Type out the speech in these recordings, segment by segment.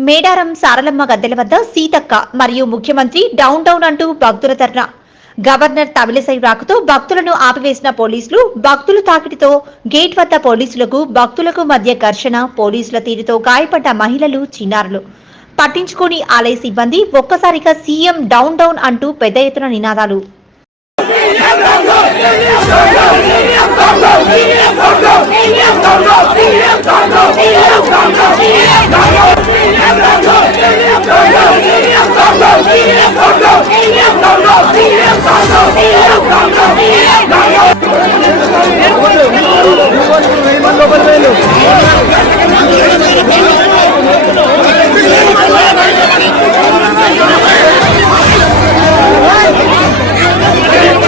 మేడారం సారలమ్మ గద్దెల వద్ద సీతక్క మరియు ముఖ్యమంత్రి డౌన్ డౌన్ అంటూ భక్తుల ధర్నా గవర్నర్ తమిళసై రాకతో భక్తులను ఆపివేసిన పోలీసులు భక్తుల తాకిడితో గేట్ వద్ద పోలీసులకు భక్తులకు మధ్య ఘర్షణ పోలీసుల తీరుతో గాయపడ్డ మహిళలు చిన్నారులు పట్టించుకుని ఆలయ సిబ్బంది ఒక్కసారిగా సీఎం డౌన్ డౌన్ అంటూ పెద్ద ఎత్తున నినాదాలు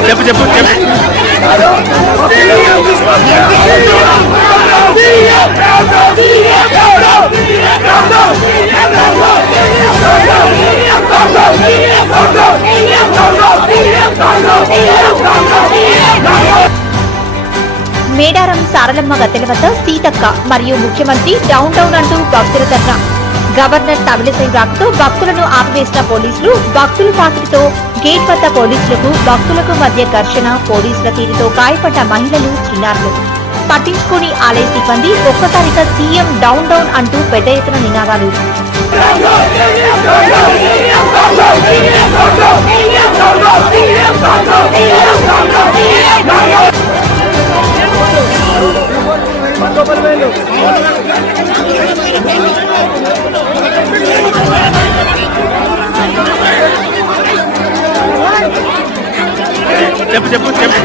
చెప్పు చెప్పు చెప్పు. మేడారం సారలమ్మ గద్దెల వద్ద సీతక్క మరియు ముఖ్యమంత్రి డౌన్ డౌన్ అంటూ భక్తుల ధర్నా. గవర్నర్ తమిళిసై రాకతో భక్తులను ఆపివేసిన పోలీసులు భక్తుల తాకిడితో గేట్ వద్ద పోలీసులకు భక్తులకు మధ్య ఘర్షణ పోలీసుల తీరుతో గాయపడ్డ మహిళలు చిన్నారులు. పట్టించుకుని ఆలయ సిబ్బంది ఒక్కసారిగా సీఎం డౌన్ డౌన్ అంటూ పెద్ద ఎత్తున నినాదాలు. చెప్పు చెప్పు చెప్పు.